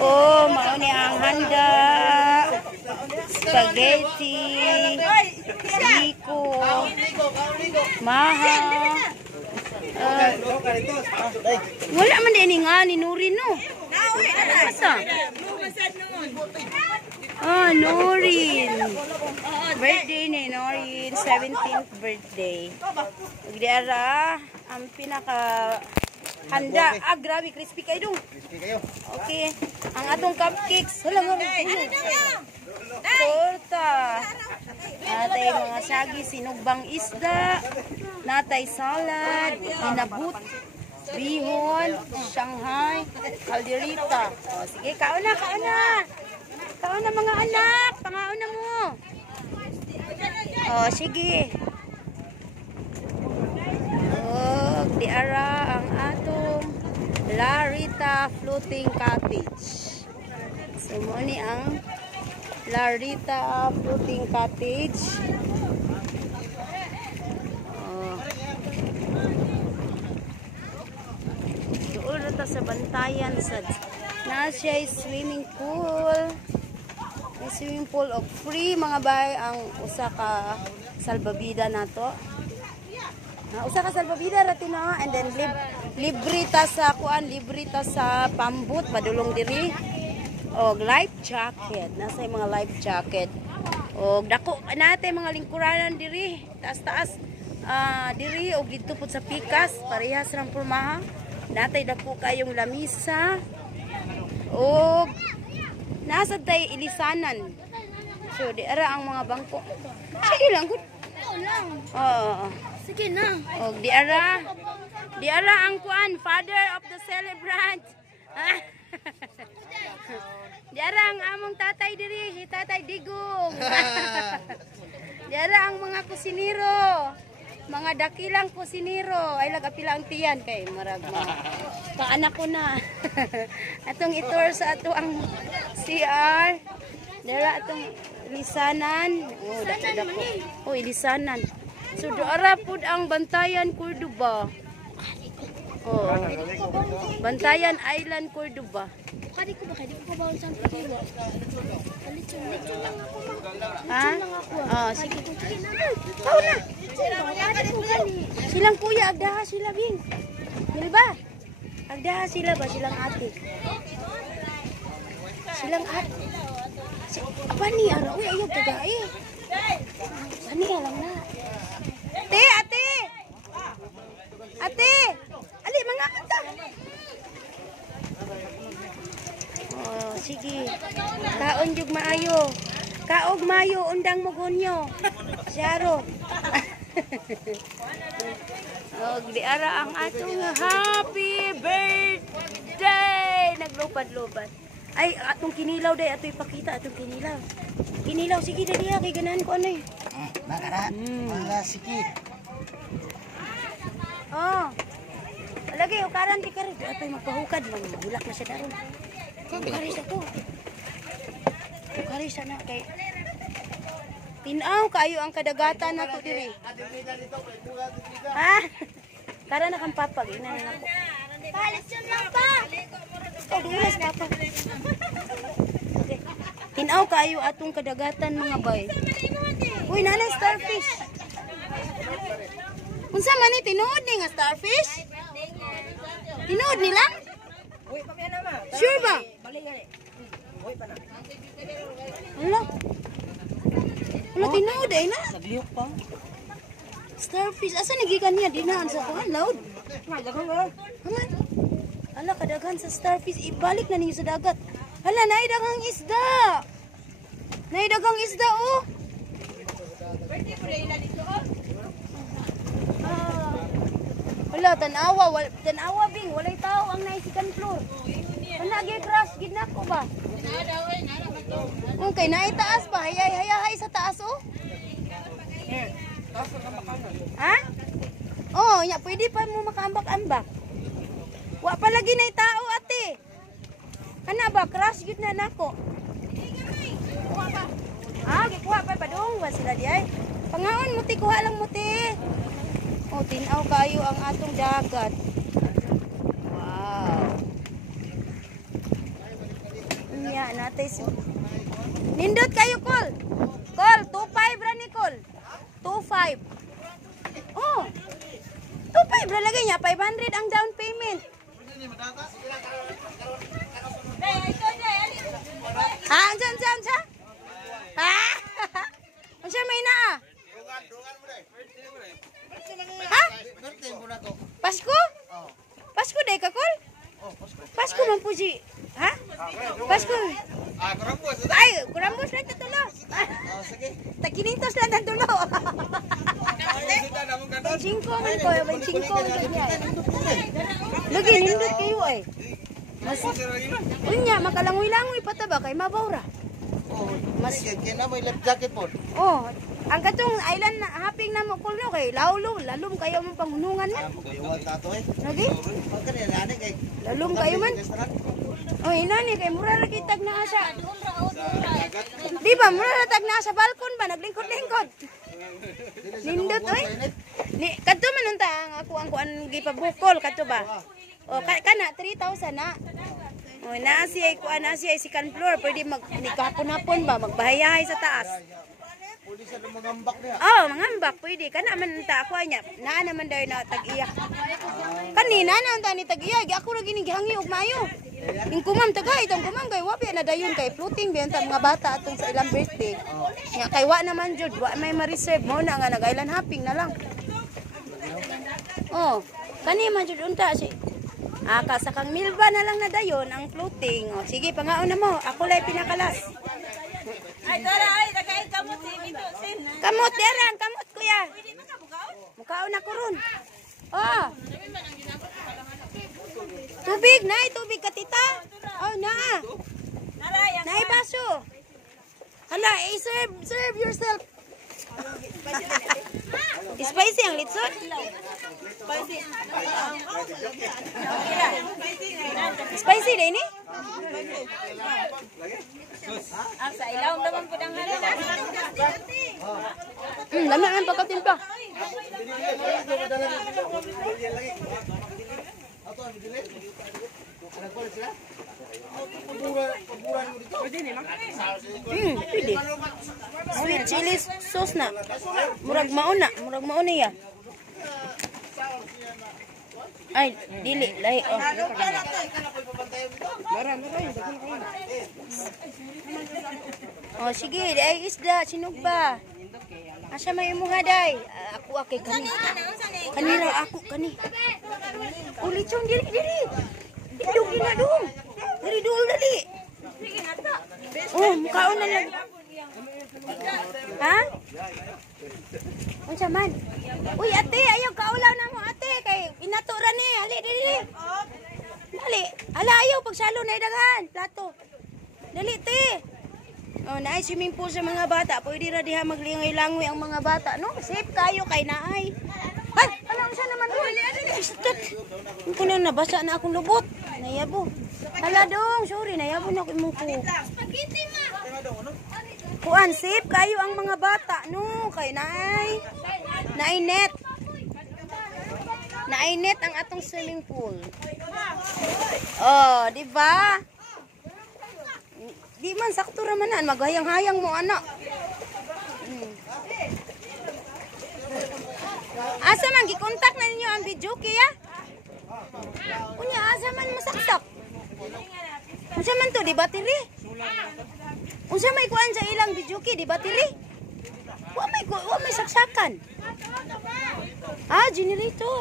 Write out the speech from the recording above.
Oh, mao ni ang handa. Spaghetti. Liko. Maha. Wala man din nga ni Nurin no. Asa? Ah, Nurin. Birthday ni Nurin, 17th birthday. Ugdiara ang pinaka handa. Ah, grabe, crispy kayo dong. Okay. Ang atong cupcakes. Hala nga. Torta. Natay mga sagi, sinugbang isda. Natay salad. Inabut. Bihon. Shanghai. Calderita. O, sige, kaon na, kaon na. Kaon na mga anak. Pangaon na mo. O, sige. O, diara ang atong Larita Floating Cottage. So, muna ang Larita Floating Cottage. Doon ito sa bantayan sa nasiya'y swimming pool. May swimming pool of free mga bay ang usa ka salbabida nato. Usa ka salbabida ratin na and then libre ta sa kuan, libre ta sa pambut padulong diri. Og life jacket, nasa mga life jacket. Og dako natin mga lingkuranan diri, taas-taas diri og dito pud sa pikas, parehas ra pormaha. Natay dako kayong lamisa. Og nasa tay ilisanan. So di ara ang mga bangko. Sige lang gud. Sige na. Og di ara ang kuan, father of the celebrant. Diara ang among tatay diri, si Tatay Digong. Diara ang mga kusinero, mga dakilang kusinero. Ay lagapila ang tiyan kay marag kaanak ko na. Atong itur sa ato ang CR. Diara atong lisanan. Oh, dako. Oh, ilisanan. So doara pud ang Bantayan Cordoba. Oh. Bantayan Island Cordoba. Kadi ko ba kadi ko bawon sa pagkiwa. Litson lang ako. Ha? Oh, sige. Kau na. Silang kuya agdaha sila bing. Dili ba? Agdaha sila ba silang ate? Silang ate. Pani ara uy ayo tagay. Pani alam na. Ate. Ate. Ali mga kanta. Oh, sige. Kaon jug maayo. Kaog mayo undang mo gonyo. Siyaro. Og di ara ang atong happy birthday. Naglupad-lupad. Ay, atong kinilaw day ato ipakita atong kinilaw. Kinilaw sige dali kay ganahan ko ano eh. Nakara. Wala sige. Oh. Lagi ukaran di kari ato magpahukad man bulak na siya daron. Ukari sa to. Ukari sa na kay tinaw kayo ang kadagatan nato diri. Ha? Tara na kang papa ina na ako. Palisyon lang pa. Oh, dulas papa. Tinaw kayo atong kadagatan mga bay. Uy, nanay starfish. Unsa man ni tinuod ni nga starfish? Tinuod nila? Uy, pamaya na ma. Sure ba? Balik gani. Uy, pa na. Hala. Hala tinuod ay na. Nagliyok pa. Starfish asa nagikan niya dinaan sa kuan loud. Ay, dagan ba? Haman. Hala kadaghan sa starfish ibalik na ninyo sa dagat. Hala naidagang isda. Naidagang isda oh. Birthday mo na dito oh. Wala, tanawa bing, walay tao ang naisikan floor. Wala, crash, gidna ko ba? Okay, naitaas ba? Hayay sa taas, oh? Ha? Oh, ya, pwede pa mo makaambak-ambak. Wa pa lagi na tao, ate. Kana ba, crash, gidna nako. Ha, gikuha pa dong, wa sila di ay. Pangaon, muti, kuha lang muti. Oh, tinaw kayo ang atong dagat. Wow. patay si... Nindot kayo, Col. Col, 2.5 ra ni Col. 2.5. Oh. 2.5 ra lagay niya. 500 ang down payment. Ha? Andiyan siya? Ha? Ano siya may na? Ha? Pasko? Pasko day ka, Col? Pasko man po si... Ha? Pasko. Ay, kurambos lang tatulo. Taginintos lang tatulo. Cingko man ko, may cingko man niya. Lagi nindot kayo ay. Mas unya makalangoy-langoy pa ta ba kay mabawra. Mas kaya mo left jacket po. Oh, ang katong island na haping na mo kulno kay lawlo, lalom kayo man panghunungan na. Kayo tato eh. Lagi? Pagka nilani kay Lalom kayo man. Oh, inani kay mura ra kitag na sa. Di ba mura ra tag na sa balkon ba naglingkod-lingkod. Nindot oy. Ni kadto man unta ang ako ang kuan gipabukol kadto ba. O kana 3,000 na. O naa siya kuan na siya second floor pwede mag hapon-hapon ba magbahayahay sa taas. pwede sa mangambak niya. Oh, mangambak pwede kana man ta ako nya. Naa naman daw na tag-iya. Kanina na unta ni tag-iya, ako ra gini gihangi og mayo. Ing kumam tagay itong kumam kay wapi na dayon kay floating benta mga bata atong sa ilang birthday. Nga kay wa naman jud, wa may ma-reserve mo na nga nag-island hopping na lang. Oh, kani man jud unta si sa kang milba na lang na dayon ang floating. Oh, sige, pangaon na mo. Ako lay pinakalas. Ay, tara, ay, nagkain kamot si Mito Sin. Kamot derang, kamot kuya. Mukaon ako ron. Oh. Tubig, nay, tubig ka tita. Oh, na. Nay baso. Hala, serve yourself. Spicy ang litson. Spicy din ni? Sa ilaw naman po ng halin. Lama ang pagkatimpla. Pwede. Sweet chili sauce na. Murag mauna ya. Ay, dili, lahi. Oh, sige, ay isda, sinugba. Asa may imuha day? Ako akay kani. Kanira ako kani. Ulit yung dili. Dili na dong. Dili dul dali. Oh, mukhaon na lang. Ha? Unsa man? Uy, ate, ayaw kaulaw na mo, ate. Kay inatura ni. Ali, dili. Dali. Ala, ayaw pagsalo na daghan. Plato. Dali, te. Oh, naay swimming pool sa mga bata. Pwede ra diha maglingoy-langoy ang mga bata, no? Safe kayo kay naay. Ay, alam sa naman mo. Istot. Kung na nabasa na akong lubot. Nayabo. Hala dong, sorry, nayabo na ako imuko. Kuan, safe kayo ang mga bata, no? Kay naay. Naay net. Naay net ang atong swimming pool. Oh, di ba? Di man sakto ra manan, maghayang-hayang mo anak. Asa man gi-contact na ninyo ang video kaya? Unya asa man masaksak. Unsa man to di battery? Unsa may kuan sa ilang video ki di battery? Wa may saksakan. Ah, generator.